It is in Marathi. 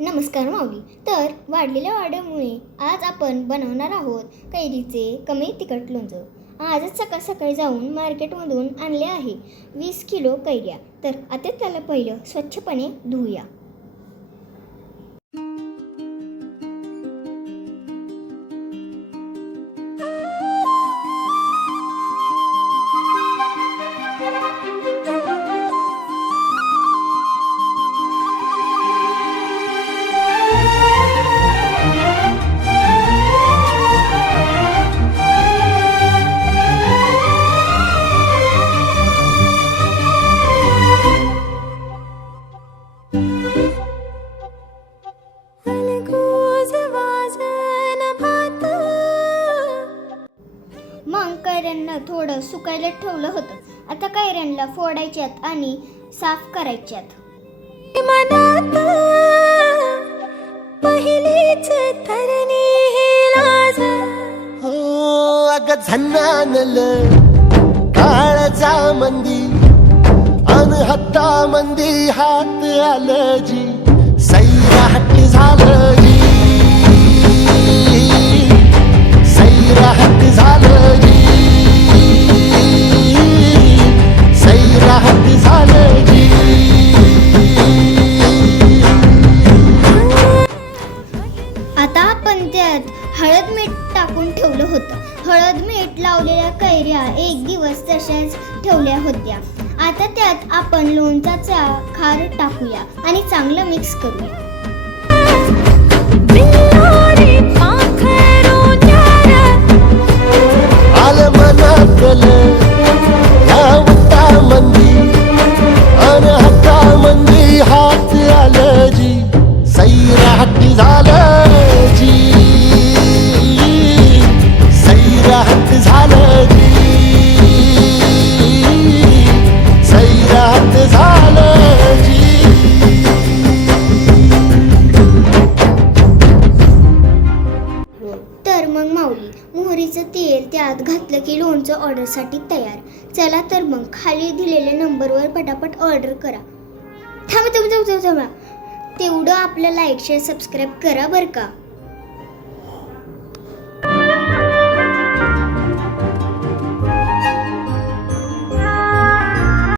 नमस्कार माऊली. तर वाढलेल्या वाढीमुळे आज आपण बनवणार आहोत कैरीचे कमी तिखट लोणचं. आजच सकाळ सकाळी जाऊन मार्केटमधून आणले आहे 20 किलो कैऱ्या. तर आता त्याला पहिलं स्वच्छपणे धुऊया. मग कैऱ्यांना थोडं सुकायला ठेवलं होतं. आता कैऱ्यांना फोडायच्यात आणि साफ करायच्यात. मनात पहिलीच तरणी लाज हो अग झन्नानल काळजा मंदी अन हत्ता मंदी हात आलं जी सैरा हट झालं जी सैरा हट झालं जी सैरा हट झालं जी. आता आपण त्यात हळद मीठ टाकून ठेवलं होतं. हळद मीठ लावलेल्या कैऱ्या एक दिवस तशाच ठेवल्या होत्या. आता त्यात आपण लोणचाचा खार टाकूया आणि चांगलं मिक्स करूया. आलं मनातल ह्या उता मंदी अन हत्ता मंदी हात आलं जी सैरा हट्टी झालं जी सैरा हट्ट झालं जी सैरा हट्ट झालं जी. तर मग माऊली, मोहरीचं तेल त्यात घातलं की लोणचं ऑर्डरसाठी तयार. चला तर मग खाली दिलेल्या नंबरवर पटापट ऑर्डर करा. थांबा तेवढं आपलं लाईक शेअर सबस्क्राईब करा बरं का.